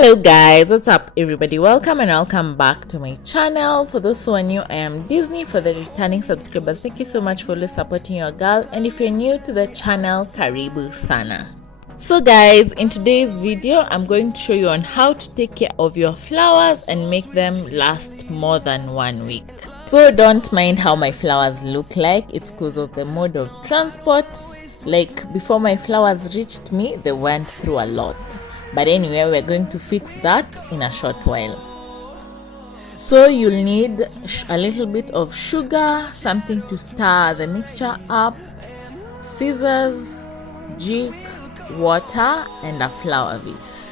Hello guys, what's up everybody? Welcome and welcome back to my channel. For those who are new, I am Disney. For the returning subscribers, thank you so much for always supporting your girl, and if you're new to the channel, karibu sana. So guys, in today's video I'm going to show you on how to take care of your flowers and make them last more than 1 week. So don't mind how my flowers look like, it's because of the mode of transport. Like before my flowers reached me, they went through a lot. But anyway, we're going to fix that in a short while. So you'll need a little bit of sugar, something to stir the mixture up, scissors, jig, water, and a flower vase.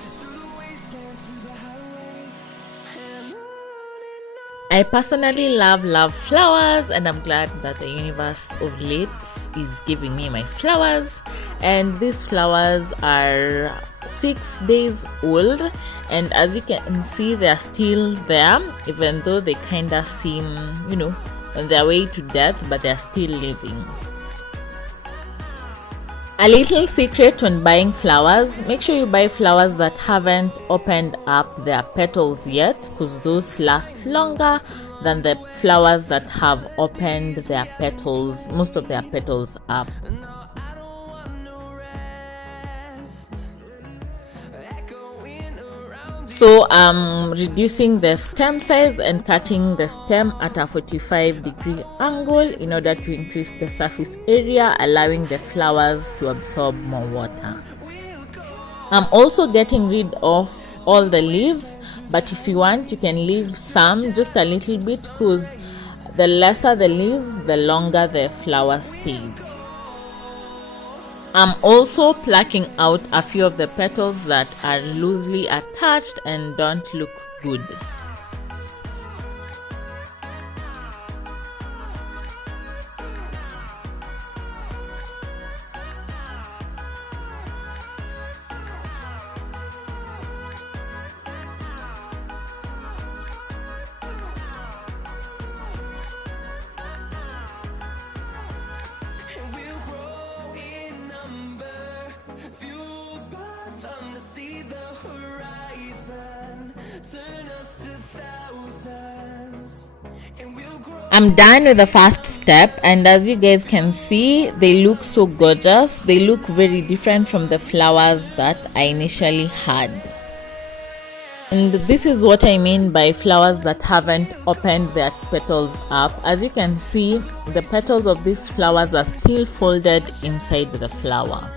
I personally love flowers, and I'm glad that the universe of late is giving me my flowers. And these flowers are 6 days old, and as you can see, they are still there, even though they kind of seem, on their way to death, but they are still living. A little secret when buying flowers: make sure you buy flowers that haven't opened up their petals yet, because those last longer than the flowers that have opened their petals, most of their petals up. So I'm reducing the stem size and cutting the stem at a 45-degree angle in order to increase the surface area, allowing the flowers to absorb more water. I'm also getting rid of all the leaves, but if you want, you can leave some, just a little bit, because the lesser the leaves, the longer the flower stays. I'm also plucking out a few of the petals that are loosely attached and don't look good. I'm done with the first step, and as you guys can see, they look so gorgeous. They look very different from the flowers that I initially had. And this is what I mean by flowers that haven't opened their petals up. As you can see, the petals of these flowers are still folded inside the flower.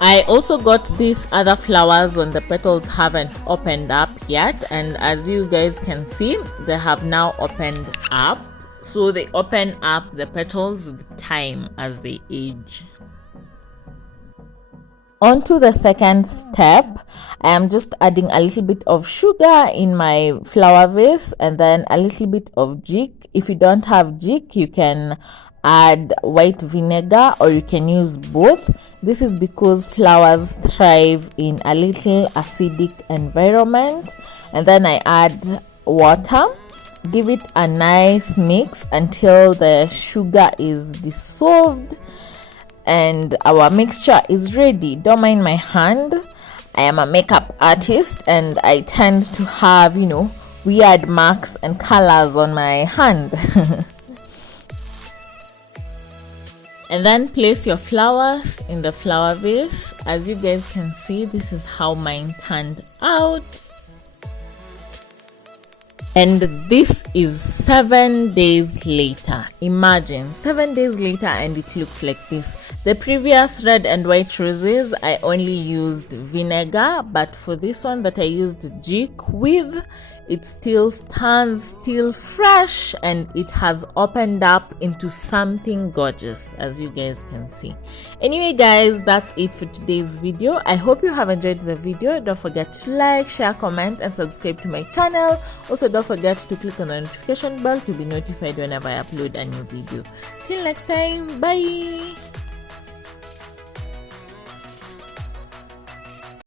I also got these other flowers when the petals haven't opened up yet, and as you guys can see, they have now opened up. So they open up the petals with time as they age. On to the second step, I am just adding a little bit of sugar in my flower vase and then a little bit of jig. If you don't have jig, you can add white vinegar, or you can use both. This is because flowers thrive in a little acidic environment. And then I add water, give it a nice mix until the sugar is dissolved and our mixture is ready. Don't mind my hand, I am a makeup artist and I tend to have weird marks and colors on my hand. And then place your flowers in the flower vase. As you guys can see, this is how mine turned out. And this is 7 days later. Imagine 7 days later and it looks like this. The previous red and white roses, I only used vinegar, but for this one that I used jig with, it still stands still fresh and it has opened up into something gorgeous, as you guys can see. Anyway guys, that's it for today's video. I hope you have enjoyed the video. Don't forget to like, share, comment and subscribe to my channel. Also don't forget to click on the notification bell to be notified whenever I upload a new video. Till next time, bye.